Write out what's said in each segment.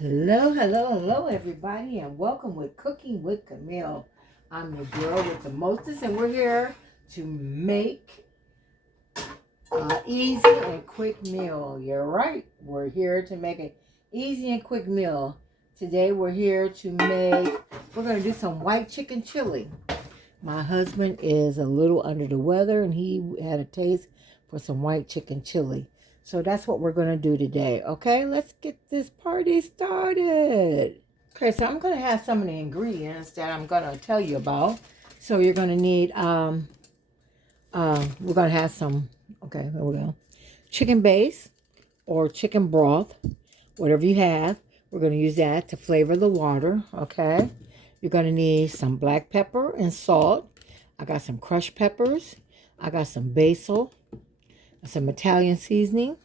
Hello, hello, hello, everybody, and welcome with Cooking with Camille. I'm the girl with the mostest, and we're here to make an easy and quick meal. You're right, we're here to make an easy and quick meal. Today, we're going to do some white chicken chili. My husband is a little under the weather, and he had a taste for some white chicken chili. So that's what we're going to do today. Okay, let's get this party started. Okay, so I'm going to have some of the ingredients that I'm going to tell you about. So you're going to need, we're going to have some, okay, there we go. Chicken base or chicken broth, whatever you have. We're going to use that to flavor the water, okay? You're going to need some black pepper and salt. I got some crushed peppers. I got some basil, some Italian seasoning.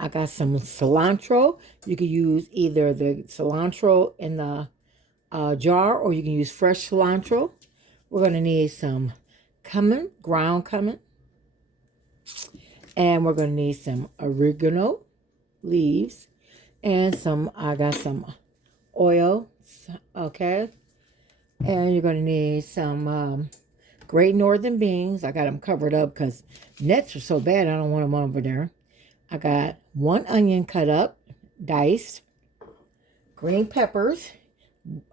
I got some cilantro. You can use either the cilantro in the jar or you can use fresh cilantro. We're going to need some cumin, ground cumin. And we're going to need some oregano leaves. And I got some oil, okay? And you're going to need some Great Northern beans. I got them covered up because nets are so bad I don't want them over there. I got one onion cut up, diced, green peppers,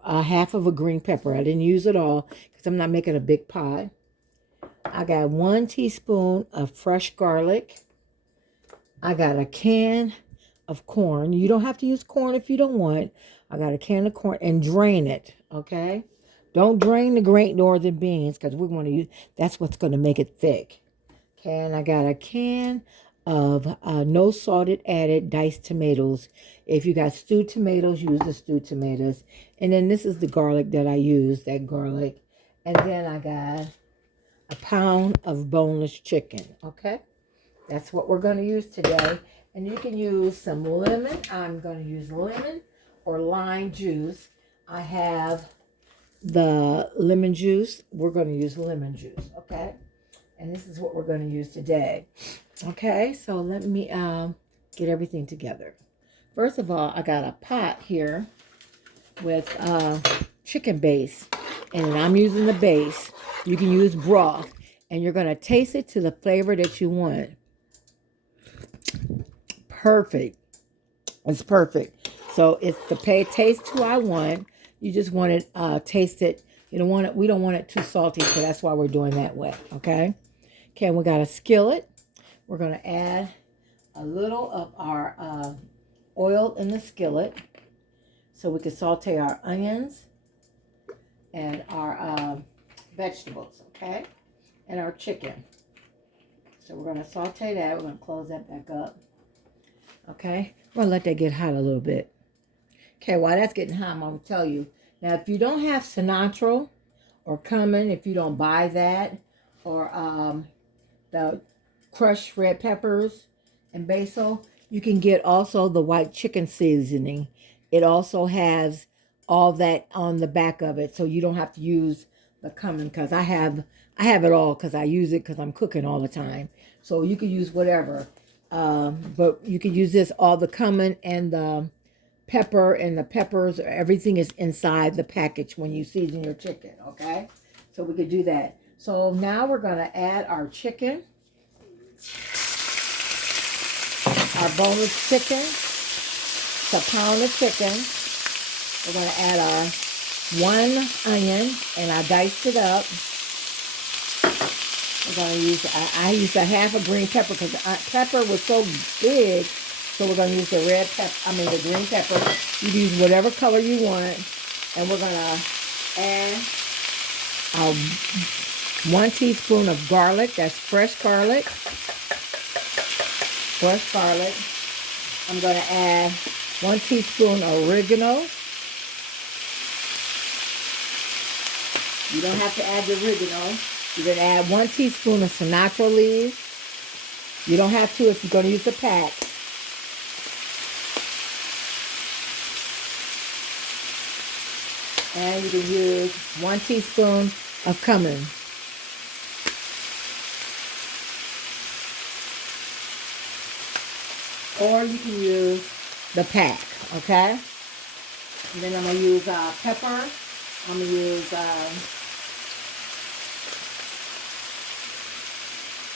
half of a green pepper. I didn't use it all because I'm not making a big pot. I got 1 teaspoon of fresh garlic. I got a can of corn. You don't have to use corn if you don't want. I got a can of corn and drain it, okay? Don't drain the Great Northern beans because we're going to use, that's what's going to make it thick. Okay, and I got a can of no salted added diced tomatoes. If you got stewed tomatoes, use the stewed tomatoes. And then this is the garlic that I use, that garlic. And then I got a pound of boneless chicken, okay? That's what we're going to use today. And you can use some lemon. I'm going to use lemon or lime juice. I have the lemon juice. We're going to use lemon juice, okay? And this is what we're going to use today. Okay, so let me get everything together. First of all, I got a pot here with chicken base. And I'm using the base. You can use broth. And you're going to taste it to the flavor that you want. Perfect. It's perfect. So it's the taste who I want. You just want it taste it. You don't want it. We don't want it too salty, so that's why we're doing that way. Okay. Okay. We got a skillet. We're going to add a little of our oil in the skillet, so we can saute our onions and our vegetables. Okay, and our chicken. So we're going to saute that. We're going to close that back up. Okay, we're going to let that get hot a little bit. Okay, while that's getting hot, I'm going to tell you. Now, if you don't have cilantro or cumin, if you don't buy that, or the crushed red peppers and basil, you can get also the white chicken seasoning. It also has all that on the back of it, so you don't have to use the cumin, because I have it all because I use it because I'm cooking all the time. So you can use whatever. But you can use this, all the cumin and the pepper and the peppers, everything is inside the package when you season your chicken, okay? So we could do that. So now we're going to add our chicken, our boneless chicken. It's a pound of chicken. We're going to add our 1 onion, and I diced it up. We're going to use, I used a half a green pepper because the pepper was so big. So we're going to use the the green pepper. You can use whatever color you want. And we're going to add 1 teaspoon of garlic. That's fresh garlic. Fresh garlic. I'm going to add 1 teaspoon of oregano. You don't have to add the oregano. You're going to add 1 teaspoon of cilantro leaves. You don't have to if you're going to use the pack. And you can use 1 teaspoon of cumin. Or you can use the pack, okay? And then I'm going to use pepper. I'm going to use,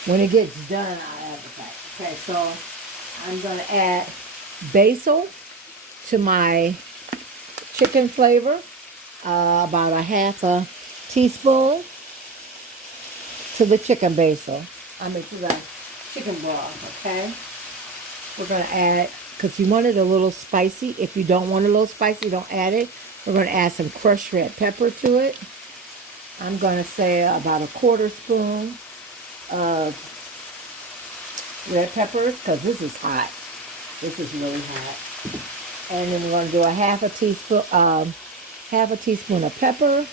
when it gets done, I'll add the fat. Okay, so I'm going to add basil to my chicken flavor. About a half a teaspoon to the chicken basil. To the chicken broth, okay? We're going to add, because you want it a little spicy. If you don't want it a little spicy, don't add it. We're going to add some crushed red pepper to it. I'm going to say about a quarter spoon of red peppers, because this is hot. This is really hot. And then we're going to do a half a teaspoon of pepper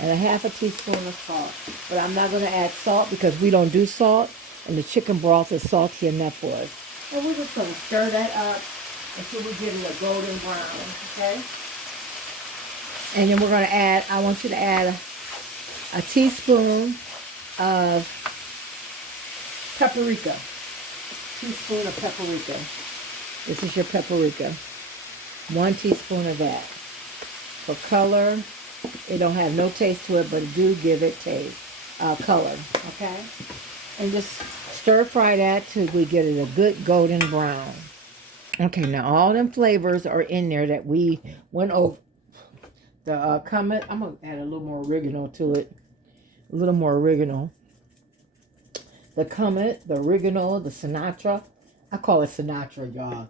and a half a teaspoon of salt. But I'm not going to add salt because we don't do salt, and the chicken broth is salty enough for us. And we're just going to stir that up until we get it a golden brown, okay? And then we're going to add, I want you to add a teaspoon of paprika. Teaspoon of paprika. This is your paprika. 1 teaspoon of that. For color, it don't have no taste to it, but it do give it taste, color, okay? And just stir fry that till we get it a good golden brown. Okay, now all them flavors are in there that we went over. The cumin, I'm going to add a little more oregano to it. A little more oregano. The cumin, the oregano, the Sinatra. I call it Sinatra, y'all.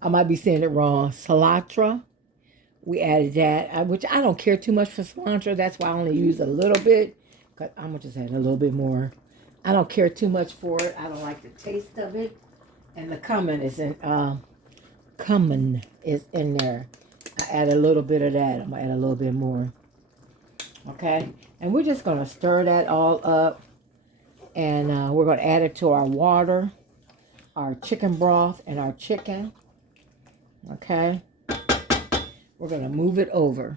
I might be saying it wrong. Cilantro. We added that, which I don't care too much for cilantro. That's why I only use a little bit. Cause I'm going to just add a little bit more. I don't care too much for it. I don't like the taste of it. And the cumin is in there. I add a little bit of that. I'm going to add a little bit more. Okay? And we're just going to stir that all up. And we're going to add it to our water, our chicken broth, and our chicken. Okay? We're going to move it over.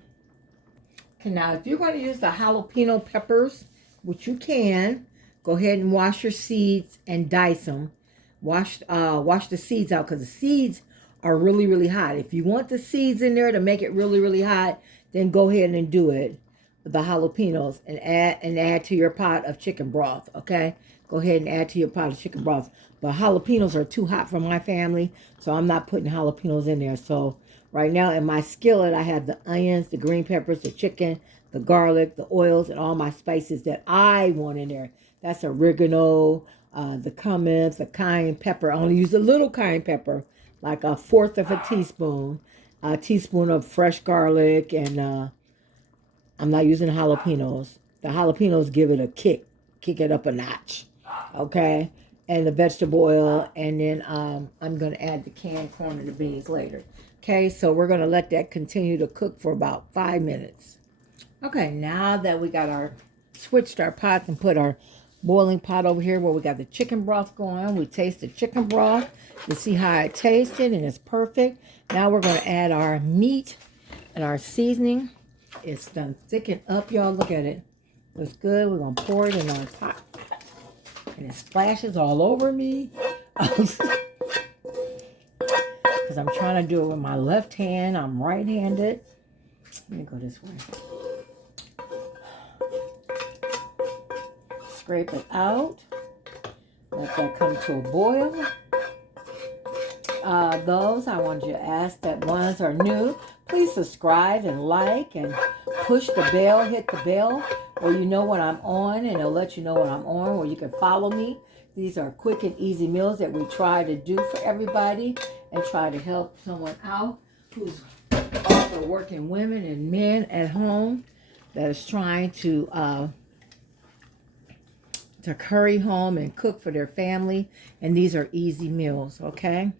Okay, now if you're going to use the jalapeno peppers, which you can, go ahead and wash your seeds and dice them. Wash the seeds out because the seeds are really, really hot. If you want the seeds in there to make it really, really hot, then go ahead and do it. The jalapenos and add to your pot of chicken broth, okay? Go ahead and add to your pot of chicken broth. But jalapenos are too hot for my family, so I'm not putting jalapenos in there. So right now in my skillet, I have the onions, the green peppers, the chicken, the garlic, the oils, and all my spices that I want in there. That's oregano, the cumin, the cayenne pepper. I only use a little cayenne pepper, like 1/4 of a teaspoon. A teaspoon of fresh garlic, and I'm not using jalapenos. The jalapenos give it a kick it up a notch, okay? And the vegetable oil, and then I'm going to add the canned corn and the beans later. Okay, so we're going to let that continue to cook for about 5 minutes. Okay, now that we got switched our pots and put our boiling pot over here where we got the chicken broth going, we taste the chicken broth to see how it tasted, and it's perfect. Now we're going to add our meat and our seasoning. It's done thicken up, y'all. Look at it. Looks good. We're going to pour it in our pot. And it splashes all over me. Because I'm trying to do it with my left hand. I'm right-handed. Let me go this way. Scrape it out. Let that come to a boil. Those, I want you to ask that ones are new. Please subscribe and like and push the bell, hit the bell, or you know when I'm on, and it'll let you know when I'm on, or you can follow me. These are quick and easy meals that we try to do for everybody and try to help someone out who's also working women and men at home that is trying to hurry home and cook for their family. And these are easy meals, okay?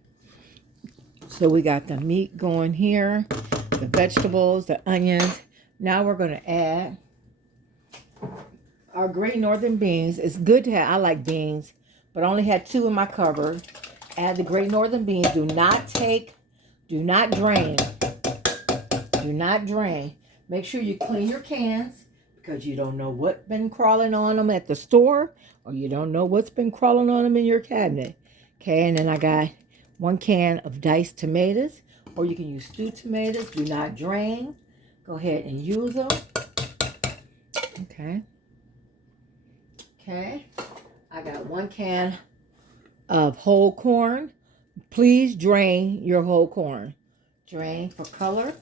So we got the meat going here, the vegetables, the onions. Now we're going to add our Great Northern beans. It's good to have, I like beans, but I only had 2 in my cupboard. Add the Great Northern beans. Do not drain. Do not drain. Make sure you clean your cans because you don't know what's been crawling on them at the store, or you don't know what's been crawling on them in your cabinet. Okay, and then I got 1 can of diced tomatoes, or you can use stewed tomatoes. Do not drain. go ahead and use them. Okay. Okay. I got 1 can of whole corn. Please drain your whole corn. Drain for color.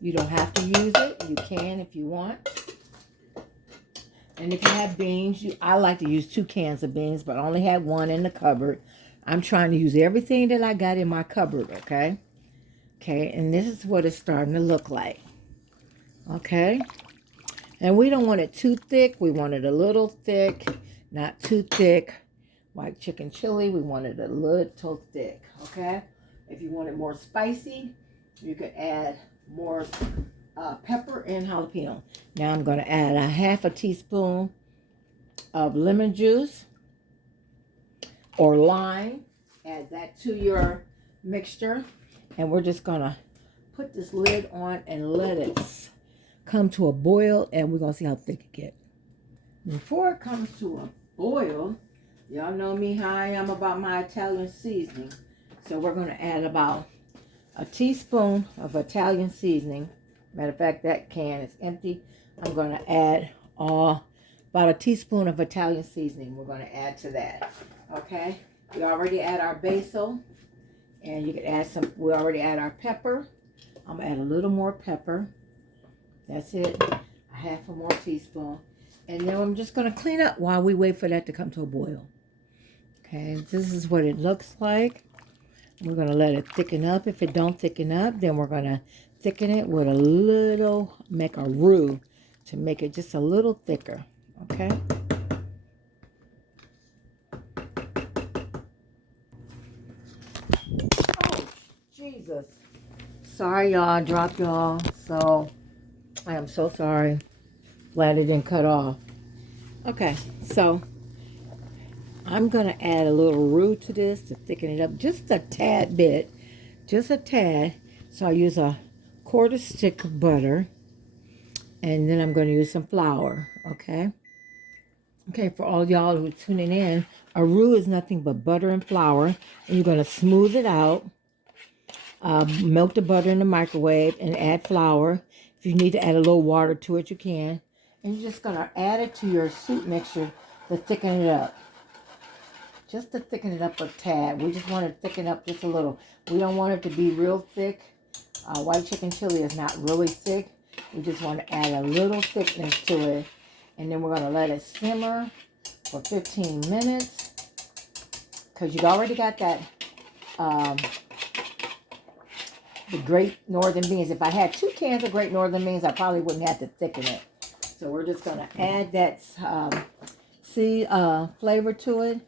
You don't have to use it. You can if you want. And if you have beans, I like to use 2 cans of beans, but I only had 1 in the cupboard. I'm trying to use everything that I got in my cupboard, okay? Okay, and this is what it's starting to look like. Okay? And we don't want it too thick. We want it a little thick, not too thick. White chicken chili, we want it a little thick, okay? If you want it more spicy, you could add more pepper and jalapeno. Now I'm going to add a 1/2 teaspoon of lemon juice or lime. Add that to your mixture. And we're just going to put this lid on and let it come to a boil. And we're going to see how thick it gets. Before it comes to a boil, y'all know me how I am about my Italian seasoning. So we're going to add about a teaspoon of Italian seasoning. Matter of fact, that can is empty. I'm going to add about a teaspoon of Italian seasoning. We're going to add to that. Okay? We already add our basil. And you can add some, we already add our pepper. I'm going to add a little more pepper. That's it. A 1/2 more teaspoon. And then I'm just going to clean up while we wait for that to come to a boil. Okay, this is what it looks like. We're going to let it thicken up. If it don't thicken up, then we're going to thicken it with a little, make a roux to make it just a little thicker. Okay. Oh, Jesus. Sorry, y'all. Dropped y'all. So, I am so sorry. Glad it didn't cut off. Okay, so I'm going to add a little roux to this to thicken it up just a tad bit. Just a tad. So I use a 1/4 stick of butter. And then I'm going to use some flour. Okay. Okay, for all y'all who are tuning in, a roux is nothing but butter and flour. And you're going to smooth it out. Melt the butter in the microwave and add flour. If you need to add a little water to it, you can. And you're just going to add it to your soup mixture to thicken it up. Just to thicken it up a tad. We just want to thicken up just a little. We don't want it to be real thick. White chicken chili is not really thick. We just want to add a little thickness to it. And then we're going to let it simmer for 15 minutes. Because you've already got that, the Great Northern beans. If I had 2 cans of Great Northern beans, I probably wouldn't have to thicken it. So we're just going to add that flavor to it.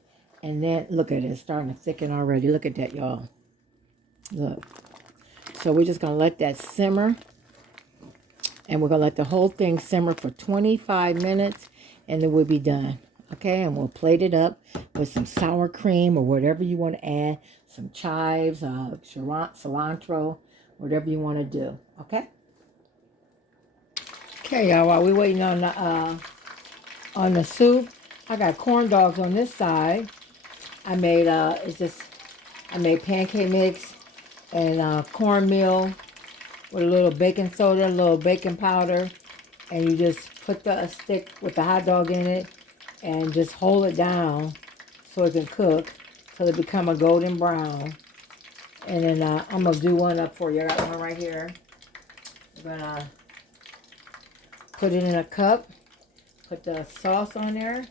And then, look at it. It's starting to thicken already. Look at that, y'all. Look. So we're just going to let that simmer. And we're going to let the whole thing simmer for 25 minutes. And then we'll be done. Okay? And we'll plate it up with some sour cream or whatever you want to add. Some chives, cilantro, whatever you want to do. Okay? Okay, y'all. While we're waiting on the soup, I got corn dogs on this side. I made pancake mix and cornmeal with a little baking soda, a little baking powder, and you just put a stick with the hot dog in it and just hold it down so it can cook till it become a golden brown. And then I'm gonna do one up for you. I got one right here. I'm gonna put it in a cup, put the sauce on there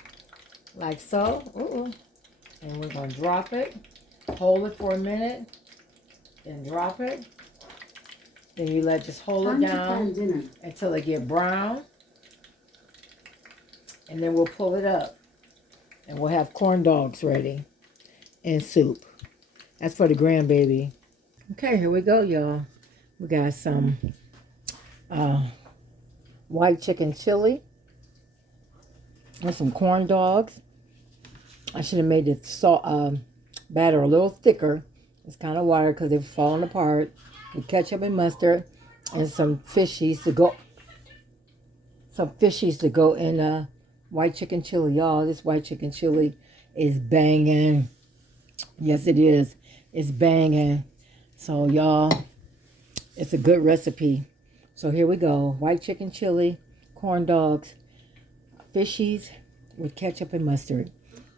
like so. Ooh. And we're going to drop it, hold it for a minute, then drop it. Then you just hold it down until it get brown. And then we'll pull it up. And we'll have corn dogs ready and soup. That's for the grandbaby. Okay, here we go, y'all. We got some white chicken chili and some corn dogs. I should have made the batter a little thicker. It's kind of water because they're falling apart. With ketchup and mustard and some fishies to go. In white chicken chili, y'all. This white chicken chili is banging. Yes, it is. It's banging. So, y'all, it's a good recipe. So here we go. White chicken chili, corn dogs, fishies with ketchup and mustard.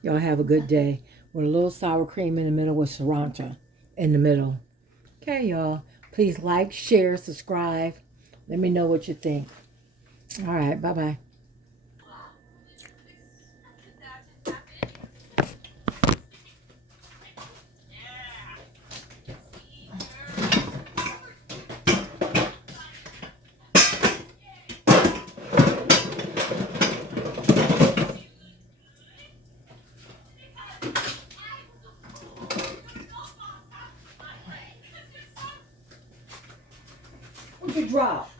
Y'all have a good day. With a little sour cream in the middle with sriracha in the middle. Okay, y'all. Please like, share, subscribe. Let me know what you think. All right. Bye-bye. What'd you drop?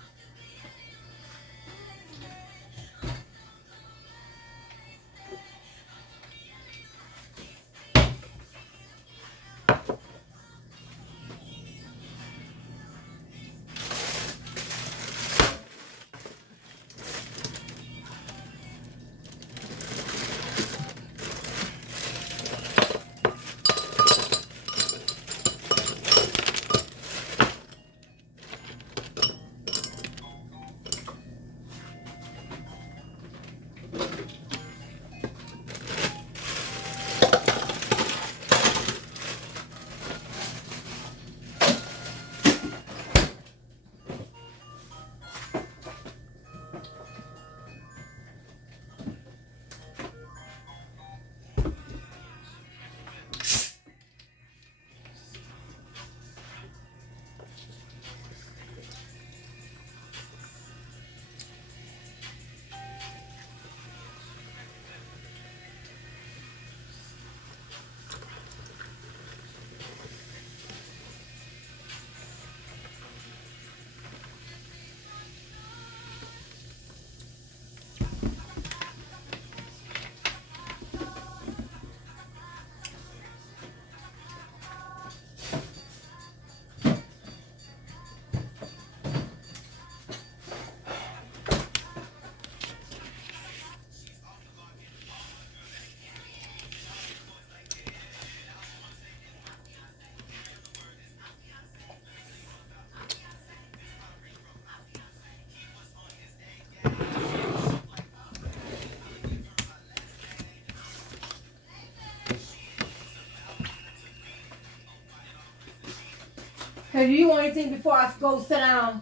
Hey, do you want anything before I go sit down?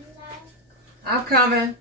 No. I'm coming.